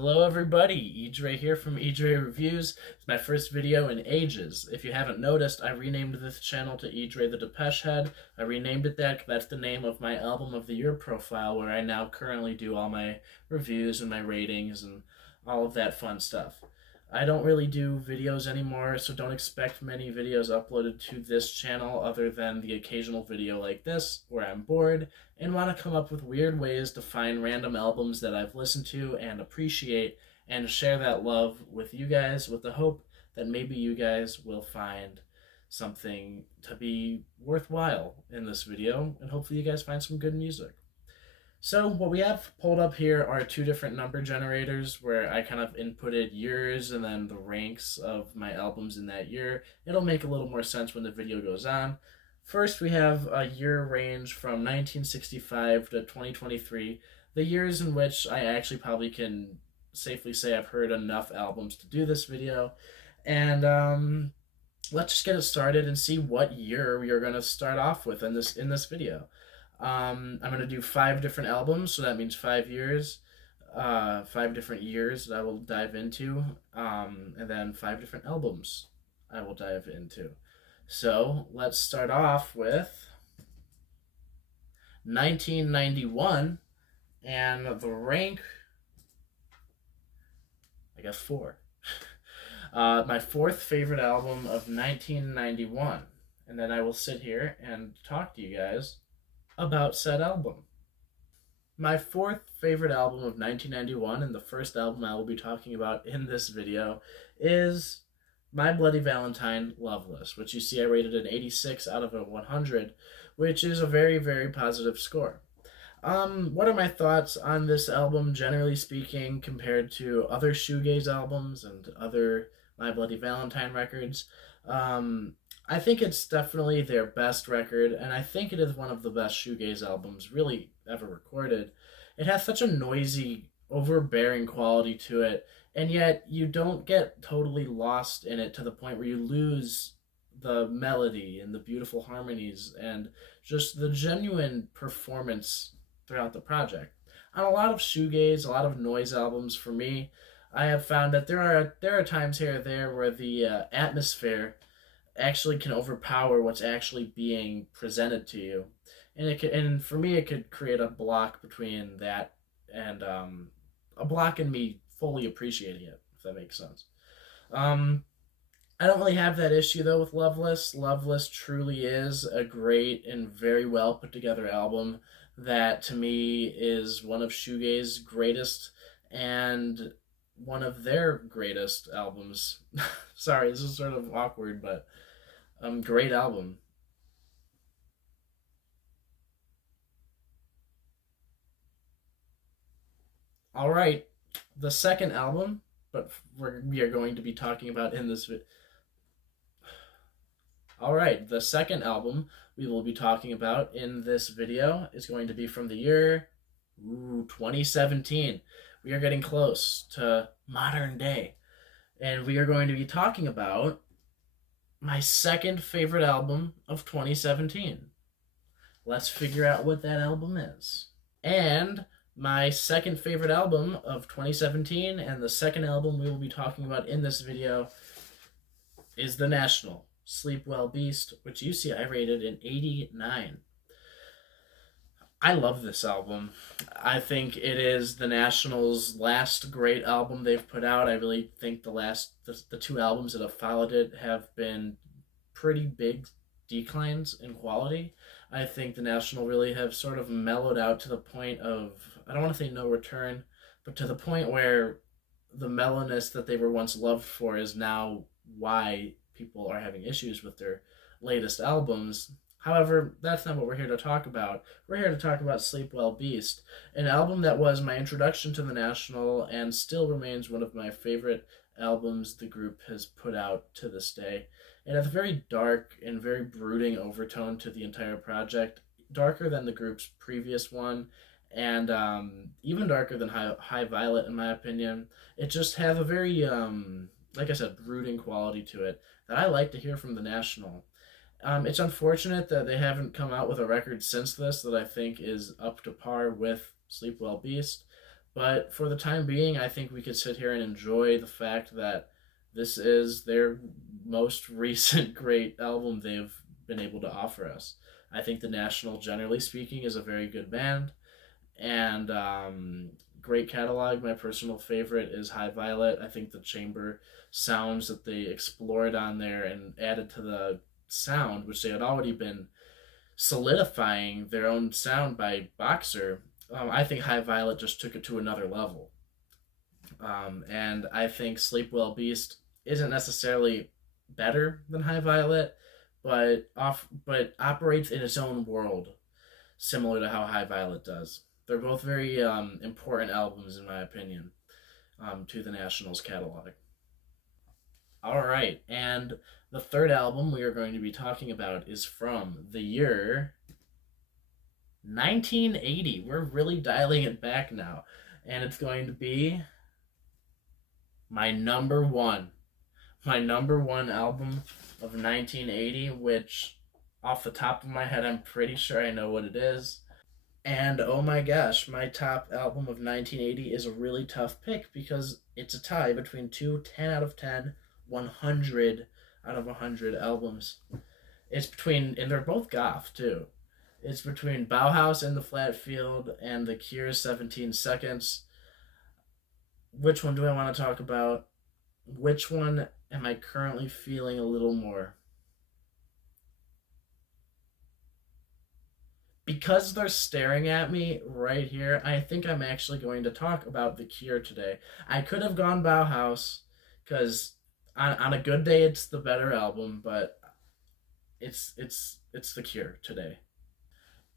Hello everybody, EJ here from EJ Reviews. It's my first video in ages. If you haven't noticed, I renamed this channel to EJ the Depeche Head. I renamed it that 'cause that's the name of my Album of the Year profile, where I now currently do all my reviews and my ratings and all of that fun stuff. I don't really do videos anymore, so don't expect many videos uploaded to this channel other than the occasional video like this, where I'm bored and want to come up with weird ways to find random albums that I've listened to and appreciate and share that love with you guys with the hope that maybe you guys will find something to be worthwhile in this video, and hopefully you guys find some good music. So what we have pulled up here are two different number generators where I kind of inputted years and then the ranks of my albums in that year. It'll make a little more sense when the video goes on. First, we have a year range from 1965 to 2023, the years in which I actually probably can safely say I've heard enough albums to do this video. And let's just get it started and see what year we are going to start off with in this video. I'm going to do 5 different albums, so that means 5 years, 5 different years that I will dive into, and then 5 different albums I will dive into. So let's start off with 1991, and the rank, I guess 4. My 4th favorite album of 1991, and then I will sit here and talk to you guys about said album. My 4th favorite album of 1991, and the first album I will be talking about in this video, is My Bloody Valentine Loveless, which you see I rated an 86 out of a 100, which is a very, very positive score. What are my thoughts on this album, generally speaking, compared to other shoegaze albums and other My Bloody Valentine records? I think it's definitely their best record, and I think it is one of the best shoegaze albums really ever recorded. It has such a noisy, overbearing quality to it, and yet you don't get totally lost in it to the point where you lose the melody and the beautiful harmonies and just the genuine performance throughout the project. On a lot of shoegaze, a lot of noise albums, for me, I have found that there are times here or there where the atmosphere actually can overpower what's actually being presented to you, and for me it could create a block between that and a block in me fully appreciating it, if that makes sense. I don't really have that issue though with Loveless. Loveless truly is a great and very well put together album that to me is one of shoegaze's greatest and one of their greatest albums. Sorry, this is sort of awkward, but great album. All right, the second album, but we are going to be talking about in this video. All right, the second album we will be talking about in this video is going to be from the year 2017. We are getting close to modern day, and we are going to be talking about my second favorite album of 2017. Let's figure out what that album is. And my second favorite album of 2017, and the second album we will be talking about in this video, is The National, Sleep Well Beast, which you see I rated an 89. I love this album. I think it is The National's last great album they've put out. I really think the 2 albums that have followed it have been pretty big declines in quality. I think The National really have sort of mellowed out to the point of, I don't want to say no return, but to the point where the mellowness that they were once loved for is now why people are having issues with their latest albums. However, that's not what we're here to talk about. We're here to talk about Sleep Well Beast, an album that was my introduction to The National and still remains one of my favorite albums the group has put out to this day. It has a very dark and very brooding overtone to the entire project, darker than the group's previous one, and even darker than High Violet, in my opinion. It just has a very, like I said, brooding quality to it that I like to hear from The National. It's unfortunate that they haven't come out with a record since this that I think is up to par with Sleep Well Beast, But for the time being, I think we could sit here and enjoy the fact that this is their most recent great album they've been able to offer us. I think the National, generally speaking, is a very good band, and great catalog. My personal favorite is High Violet. I think the chamber sounds that they explored on there and added to the sound, which they had already been solidifying their own sound by Boxer. I think High Violet just took it to another level. And I think Sleep Well Beast isn't necessarily better than High Violet, but operates in its own world, similar to how High Violet does. They're both very important albums, in my opinion, to the Nationals catalog. All right, and the third album we are going to be talking about is from the year 1980. We're really dialing it back now, and it's going to be my number one, my number one album of 1980, which off the top of my head, I'm pretty sure I know what it is. And oh my gosh, my top album of 1980 is a really tough pick because it's a tie between two 10 out of 10, 100 out of 100 albums. It's between, and they're both goth too. It's between Bauhaus and the Flat Field and The Cure's 17 Seconds. Which one do I want to talk about? Which one am I currently feeling a little more? Because they're staring at me right here, I think I'm actually going to talk about The Cure today. I could have gone Bauhaus because on a good day it's the better album, but it's The Cure today.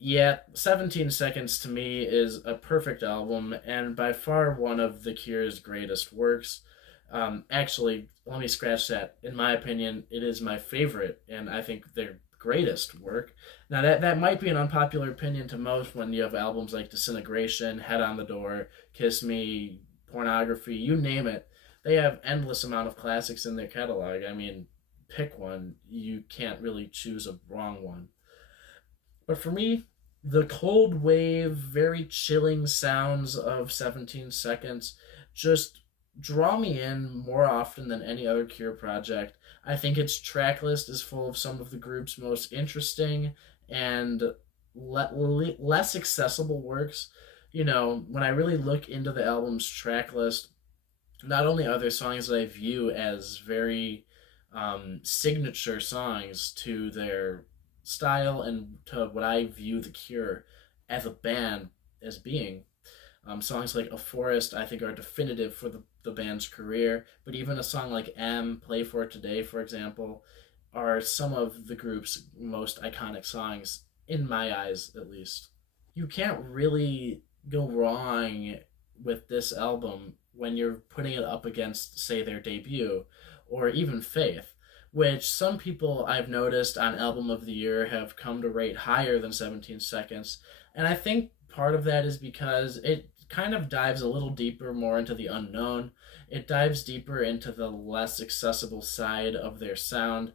Yeah, 17 Seconds to me is a perfect album and by far one of The Cure's greatest works. Actually, let me scratch that. In my opinion, it is my favorite, and I think their greatest work. Now, that might be an unpopular opinion to most when you have albums like Disintegration, Head on the Door, Kiss Me, Pornography, you name it. They have endless amount of classics in their catalog. I mean, pick one. You can't really choose a wrong one. But for me, the cold wave, very chilling sounds of 17 Seconds just draw me in more often than any other Cure project. I think its track list is full of some of the group's most interesting and less accessible works. You know, when I really look into the album's track list, not only are there songs that I view as very signature songs to their style and to what I view The Cure as a band as being. Songs like A Forest, I think, are definitive for the band's career, but even a song like M, Play For It Today, for example, are some of the group's most iconic songs, in my eyes at least. You can't really go wrong with this album when you're putting it up against, say, their debut, or even Faith, which some people I've noticed on Album of the Year have come to rate higher than 17 Seconds. And I think part of that is because it kind of dives a little deeper, more into the unknown. It dives deeper into the less accessible side of their sound.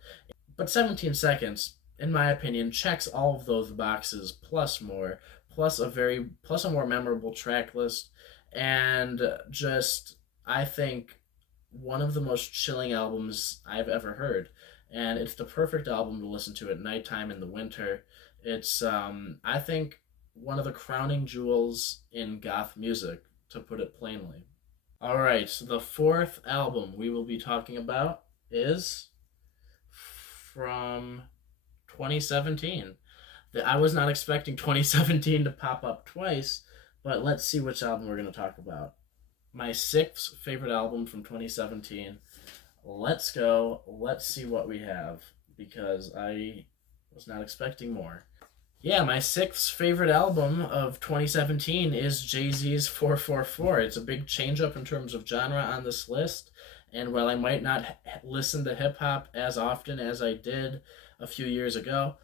But 17 Seconds, in my opinion, checks all of those boxes plus more, plus a more memorable track list, and just I think one of the most chilling albums I've ever heard. And it's the perfect album to listen to at nighttime in the winter. It's I think one of the crowning jewels in goth music, to put it plainly. All right, so the fourth album we will be talking about is from 2017. I was not expecting 2017 to pop up twice, but let's see which album we're going to talk about. My sixth favorite album from 2017. Let's go. Let's see what we have, because I was not expecting more. Yeah, my sixth favorite album of 2017 is Jay-Z's 444. It's a big change up in terms of genre on this list, and while I might not listen to hip hop as often as I did a few years ago,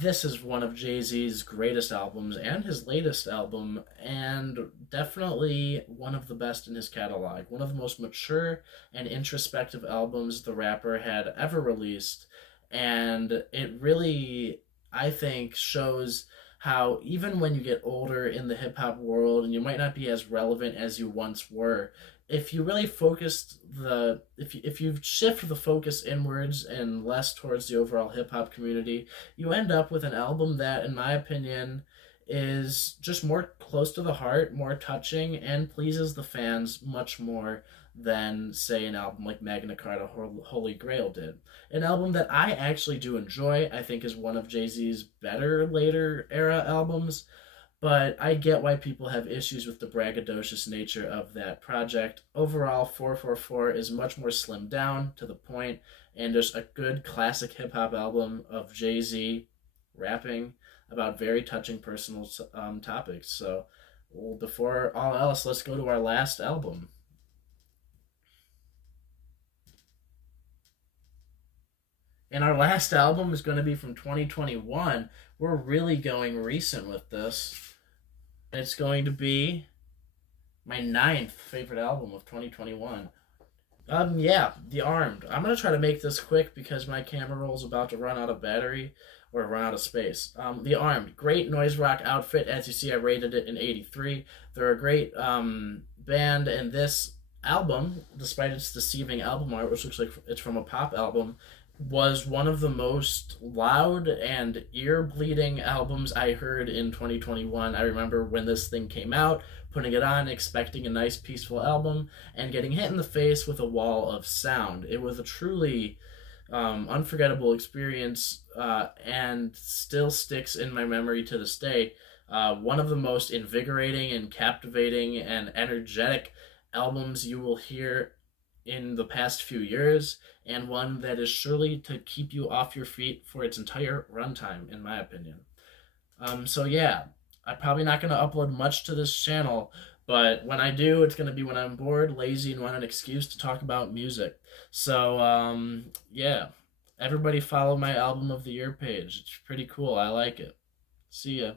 this is one of Jay-Z's greatest albums and his latest album, and definitely one of the best in his catalog. One of the most mature and introspective albums the rapper had ever released, and it really, I think, shows how even when you get older in the hip hop world and you might not be as relevant as you once were, if you really focused the if you shift the focus inwards and less towards the overall hip hop community, you end up with an album that, in my opinion, is just more close to the heart, more touching, and pleases the fans much more than, say, an album like Magna Carta or Holy Grail did. An album that I actually do enjoy, I think is one of Jay Z's better later era albums, but I get why people have issues with the braggadocious nature of that project. Overall, 444 is much more slimmed down, to the point, and just a good classic hip hop album of Jay Z rapping about very touching personal topics. So, well, before all else, let's go to our last album. And our last album is going to be from 2021. We're really going recent with this. It's going to be my ninth favorite album of 2021. Yeah, The Armed. I'm gonna try to make this quick because my camera roll's about to run out of battery or run out of space. The Armed, great noise rock outfit. As you see, I rated it in 83. They're a great band, and this album, despite its deceiving album art, which looks like it's from a pop album, was one of the most loud and ear bleeding albums I heard in 2021. I remember when this thing came out, putting it on, expecting a nice, peaceful album, and getting hit in the face with a wall of sound. It was a truly unforgettable experience, and still sticks in my memory to this day. One of the most invigorating and captivating and energetic albums you will hear in the past few years, and one that is surely to keep you off your feet for its entire runtime, in my opinion. So yeah, I'm probably not going to upload much to this channel, but when I do, it's going to be when I'm bored, lazy, and want an excuse to talk about music. So yeah, everybody follow my album of the year page. It's pretty cool. I like it. See ya.